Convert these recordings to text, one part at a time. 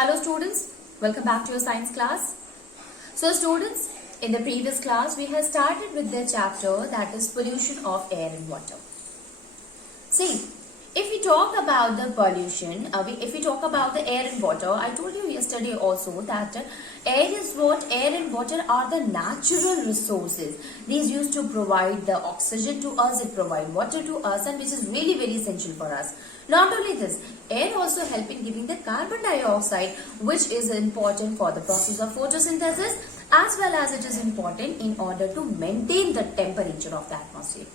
Hello students, welcome back to your science class. So students, in the previous class we have started with the chapter that is pollution of air and water. See, if we talk about the pollution, if we talk about the air and water, I told you yesterday also that air and water are the natural resources. These used to provide the oxygen to us, it provide water to us, and which is really very essential for us. Not only this, air also help in giving the carbon dioxide, which is important for the process of photosynthesis, as well as it is important in order to maintain the temperature of the atmosphere.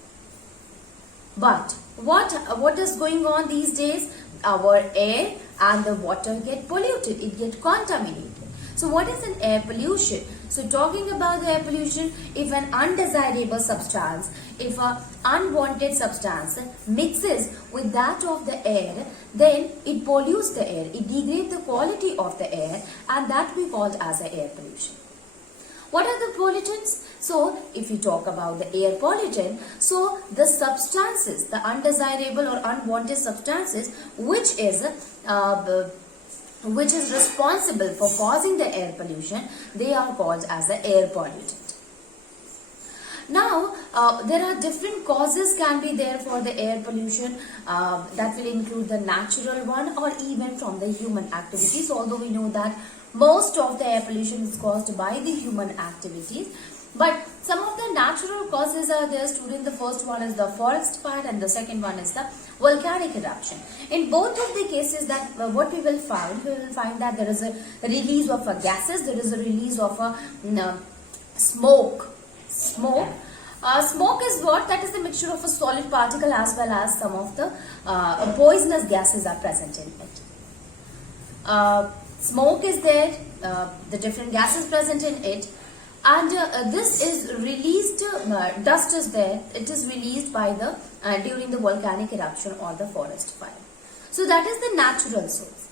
But what is going on these days? Our air and the water get polluted, it get contaminated. So what is an air pollution? So talking about the air pollution, if an undesirable substance, if an unwanted substance mixes with that of the air, then it pollutes the air, it degrades the quality of the air, and that we called as an air pollution. What are the pollutants? So, if you talk about the air pollutant, so the substances, the undesirable or unwanted substances, which is responsible for causing the air pollution, they are called as the air pollutant. Now, there are different causes can be there for the air pollution that will include the natural one or even from the human activities, although we know that most of the air pollution is caused by the human activities. But some of the natural causes are there, student. The first one is the forest fire and the second one is the volcanic eruption. In both of the cases, that what we will find that there is a release of gases, there is a release of smoke. Smoke is what? That is the mixture of a solid particle as well as some of the poisonous gases are present in it. Smoke is there, the different gases present in it, and this is released, dust is there, it is released by the during the volcanic eruption or the forest fire. So that is the natural source.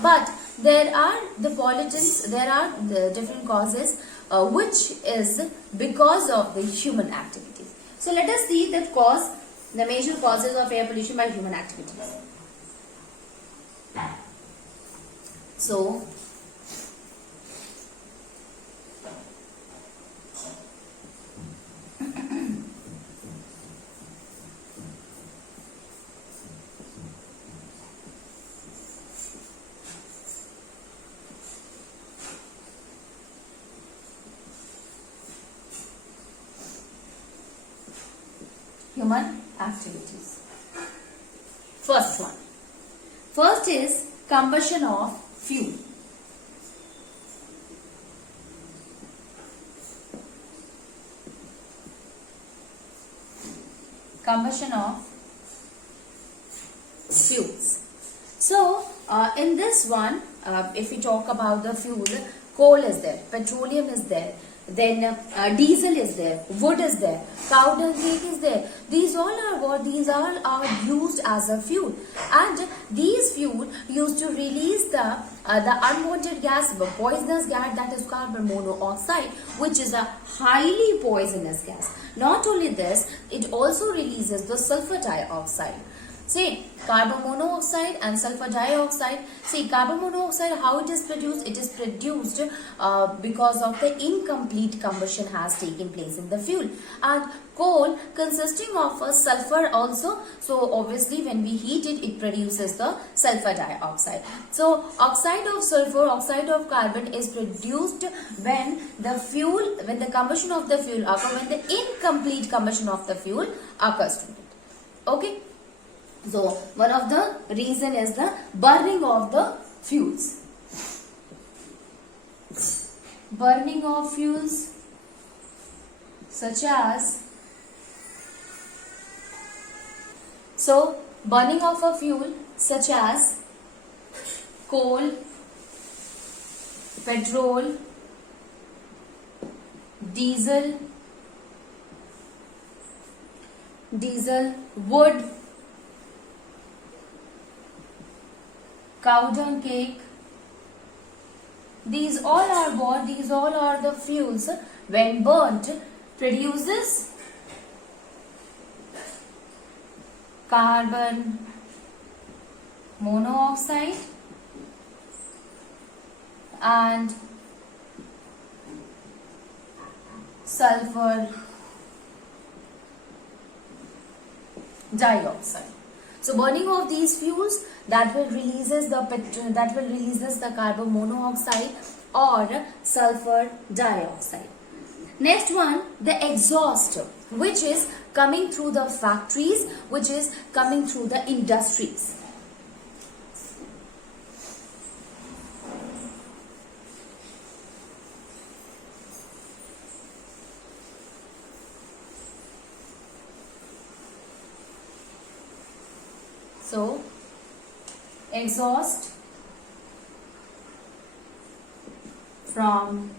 But there are the pollutants, there are the different causes which is because of the human activities. So let us see the major causes of air pollution by human activities. So, human activities. First is combustion of fuel. Combustion of fuels. So, in this one, if we talk about the fuel, coal is there, petroleum is there, then diesel is there, wood is there, cow dung cake is there. These all are what? These all are used as a fuel, and these fuel used to release the unwanted gas, the poisonous gas, that is carbon monoxide, which is a highly poisonous gas. Not only this, it also releases the sulfur dioxide. See, carbon monoxide and sulfur dioxide. See, carbon monoxide, how it is produced? It is produced because of the incomplete combustion has taken place in the fuel. And coal consisting of sulfur also. So, obviously, when we heat it, it produces the sulfur dioxide. So, oxide of sulfur, oxide of carbon is produced when the combustion of the fuel occurs, when the incomplete combustion of the fuel occurs. Okay. So, one of the reason is the burning of the fuels. Burning of fuels such as, burning of a fuel such as coal, petrol, diesel, wood, cow dung cake. These all are what? These all are the fuels when burnt produces carbon monoxide and sulfur dioxide. So burning of these fuels that will releases the carbon monoxide or sulfur dioxide. Next one, the exhaust, which is coming through the factories, which is coming through the industries. So, exhaust from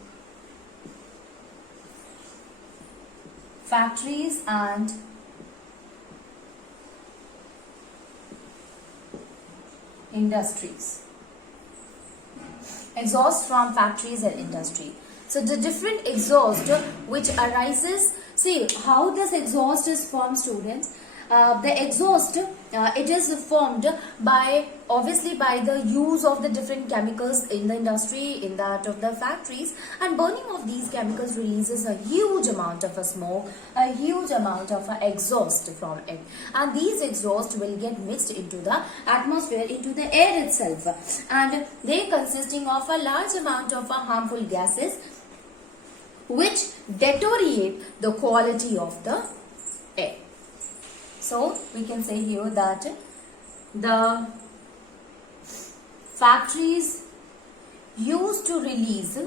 factories and industries. Exhaust from factories and industry. So the different exhaust which arises, see how this exhaust is formed, students. The exhaust, it is formed by obviously by the use of the different chemicals in the industry, in that of the factories, and burning of these chemicals releases a huge amount of a smoke, a huge amount of a exhaust from it, and these exhaust will get mixed into the atmosphere, into the air itself, and they consisting of a large amount of harmful gases which deteriorate the quality of the air. So we can say here that the factories used to release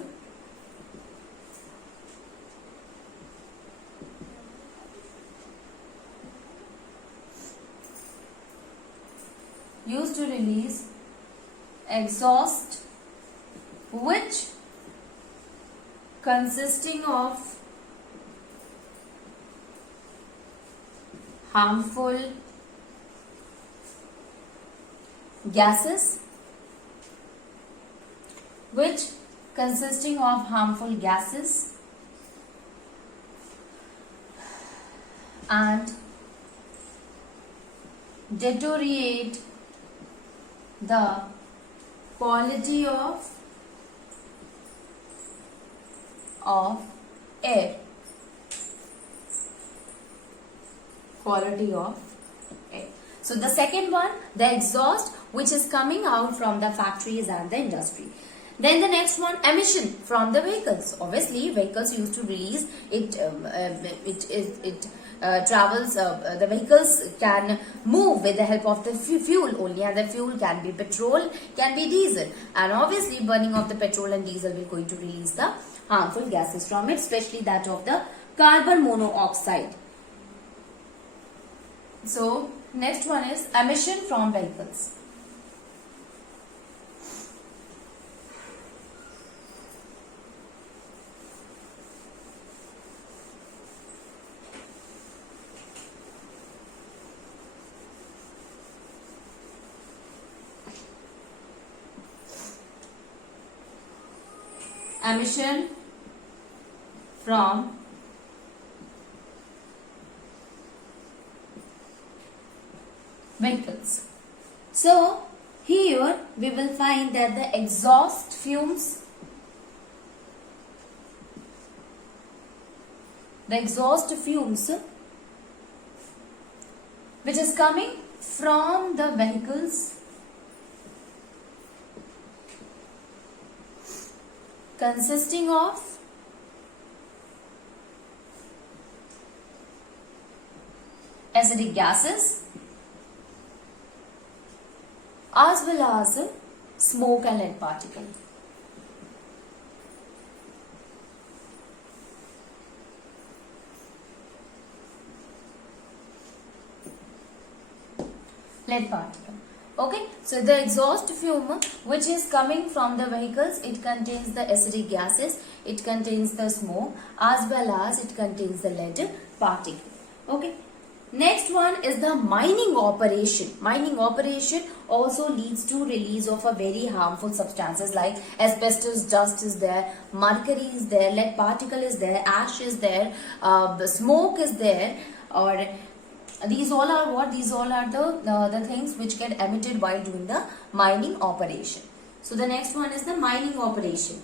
exhaust which consisting of harmful gases, and deteriorate the quality of air. So the second one, the exhaust which is coming out from the factories and the industry. Then the next one, emission from the vehicles. Obviously, vehicles used to release it. Travels. The vehicles can move with the help of the fuel only, and the fuel can be petrol, can be diesel, and obviously burning of the petrol and diesel will going to release the harmful gases from it, especially that of the carbon monoxide. So next one is emission from vehicles. Emission from vehicles. So here we will find that the exhaust fumes, which is coming from the vehicles consisting of acidic gases as well as smoke and lead particle. Okay, so the exhaust fume which is coming from the vehicles, it contains the acidic gases, it contains the smoke as well as it contains the lead particle. Okay. Next one is the mining operation. Mining operation also leads to release of a very harmful substances like asbestos dust is there, mercury is there, lead particle is there, ash is there, smoke is there, or these all are what? These all are the things which get emitted while doing the mining operation. So the next one is the mining operation.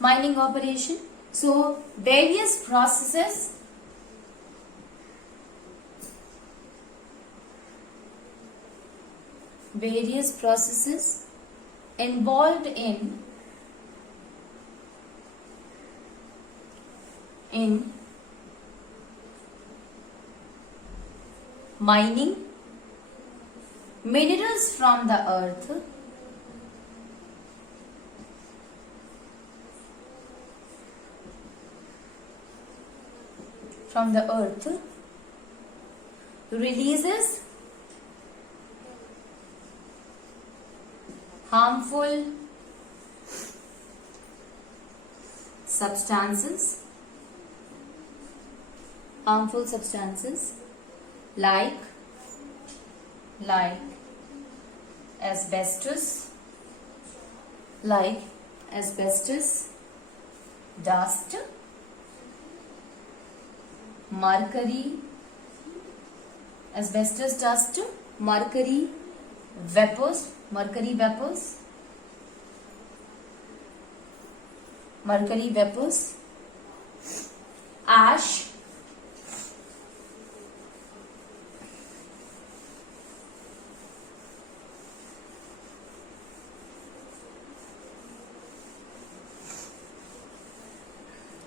Mining operation. So various processes involved in mining minerals from the earth releases harmful substances like asbestos, dust, mercury, vapors, ash,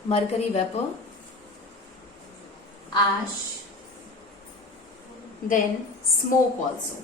mercury vapor, ash, then smoke also.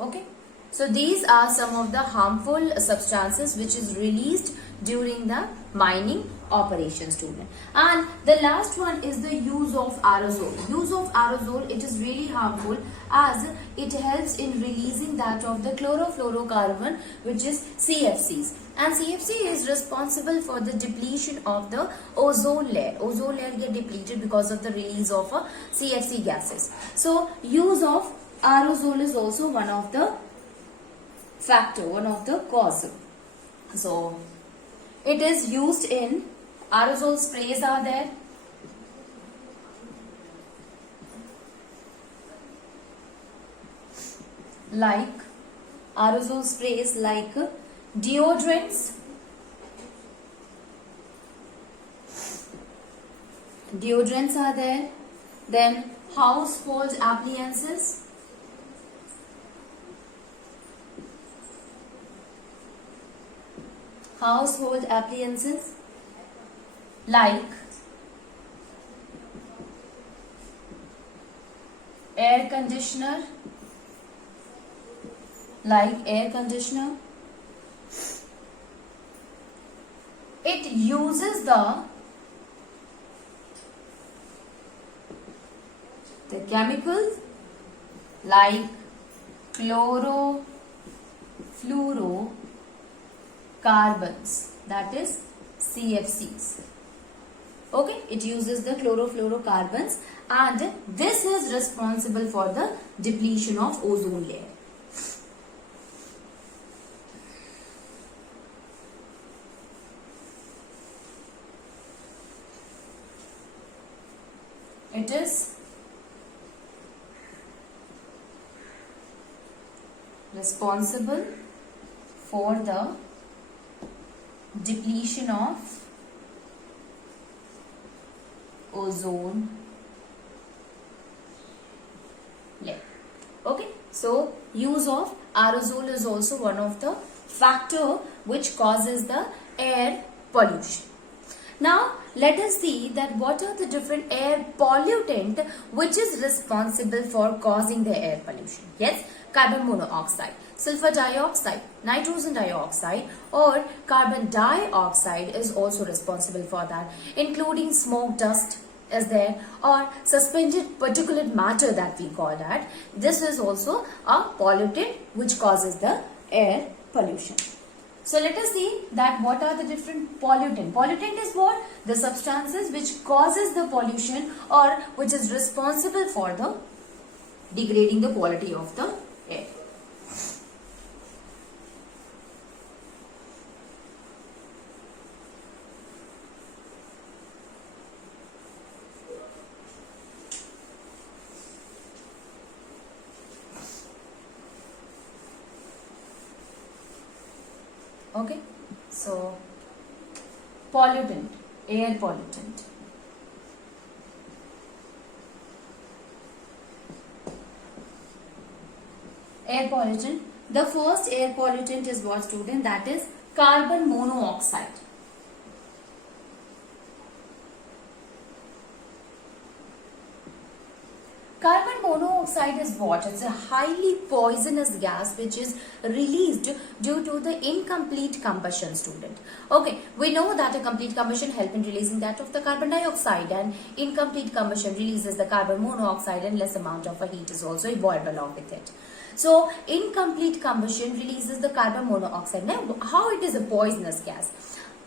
Okay, so these are some of the harmful substances which is released during the mining operation, student. And the last one is the use of aerosol. It is really harmful as it helps in releasing that of the chlorofluorocarbon, which is CFCs. And CFC is responsible for the depletion of the ozone layer. Ozone layer get depleted because of the release of CFC gases. So use of aerosol is also one of the cause. So it is used in aerosol sprays are there. Like aerosol sprays like deodorants, are there. Then household appliances, like air conditioner, it uses the chemicals like chlorofluorocarbons, that is CFCs. Okay, it uses the chlorofluorocarbons, and this is responsible for the depletion of ozone layer. It is responsible for the depletion of ozone layer. Okay, so use of aerosol is also one of the factor which causes the air pollution. Now let us see that what are the different air pollutant which is responsible for causing the air pollution. Yes, carbon monoxide, sulfur dioxide, nitrogen dioxide or carbon dioxide is also responsible for that, including smoke dust is there, or suspended particulate matter that we call that. This is also a pollutant which causes the air pollution. So let us see that what are the different pollutant. Pollutant is what? The substances which causes the pollution or which is responsible for the degrading the quality of the air. Okay, so pollutant, air pollutant. Air pollutant. The first air pollutant is what, student? That is carbon monoxide. Carbon monoxide is what? It's a highly poisonous gas which is released due to the incomplete combustion, student. Okay, we know that a complete combustion helps in releasing that of the carbon dioxide, and incomplete combustion releases the carbon monoxide, and less amount of a heat is also evolved along with it. So, incomplete combustion releases the carbon monoxide. Now, how it is a poisonous gas?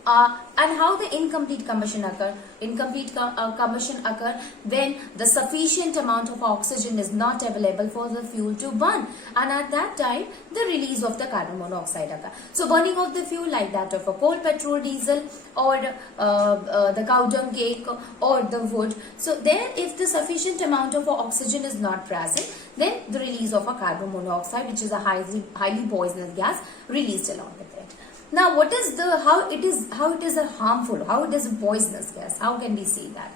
And how the incomplete combustion occur? Combustion occur when the sufficient amount of oxygen is not available for the fuel to burn, and at that time the release of the carbon monoxide occur. So burning of the fuel like that of a coal, petrol, diesel, or the cow dung cake, or the wood. So there, if the sufficient amount of oxygen is not present, then the release of a carbon monoxide, which is a highly poisonous gas, released along with it. Now, what is how it is a harmful, how it is a poisonous gas? How can we say that?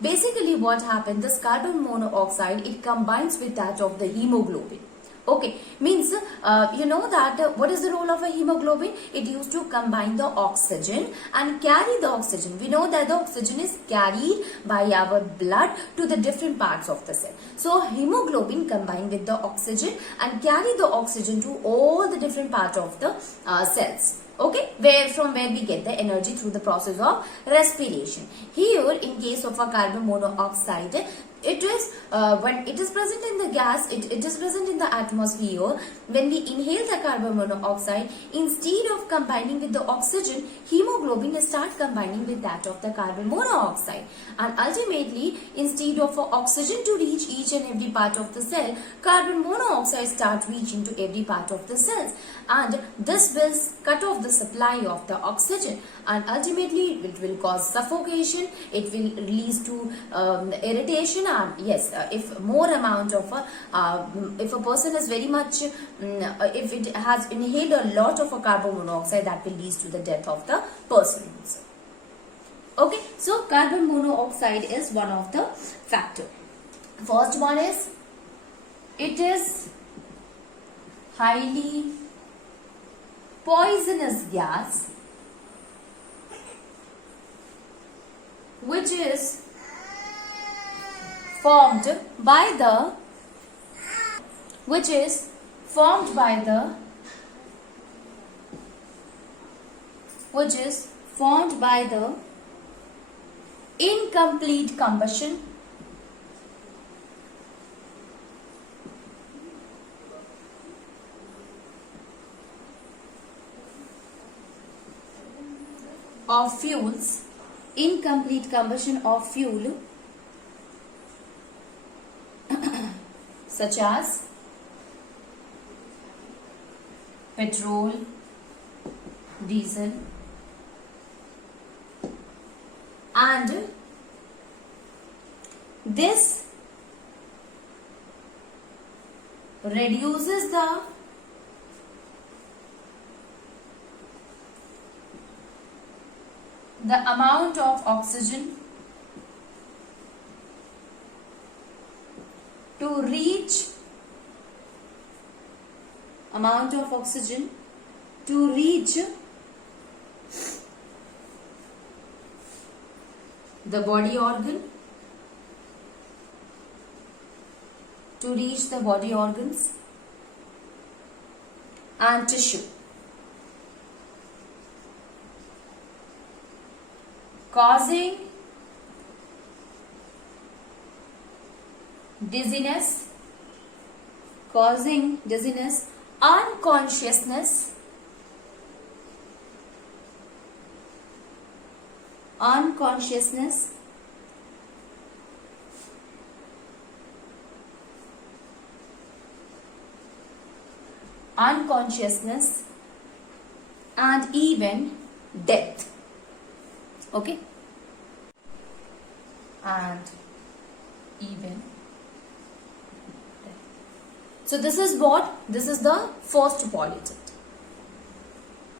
Basically, what happened? This carbon monoxide, it combines with that of the hemoglobin. Okay, means you know that what is the role of a hemoglobin? It used to combine the oxygen and carry the oxygen. We know that the oxygen is carried by our blood to the different parts of the cell. So hemoglobin combine with the oxygen and carry the oxygen to all the different parts of the cells. Okay, from where we get the energy through the process of respiration. Here, in case of a carbon monoxide, it is when it is present in the gas, it is present in the atmosphere. When we inhale the carbon monoxide, instead of combining with the oxygen, hemoglobin start combining with that of the carbon monoxide, and ultimately, instead of oxygen to reach each and every part of the cell, carbon monoxide start reaching to every part of the cells, and this will cut off the supply of the oxygen, and ultimately it will cause suffocation. It will release to irritation. Yes, if more amount of if a person is very much if it has inhaled a lot of a carbon monoxide, that will lead to the death of the person. Okay, so carbon monoxide is one of the factor. First one is, it is highly poisonous gas which is formed by the incomplete combustion of fuels, incomplete combustion of fuel such as petrol, diesel, and this reduces the amount of oxygen to reach the body organ, to reach the body organs and tissue, causing dizziness, unconsciousness, and even death. Okay, and even death. So this is what? This is the first pollutant.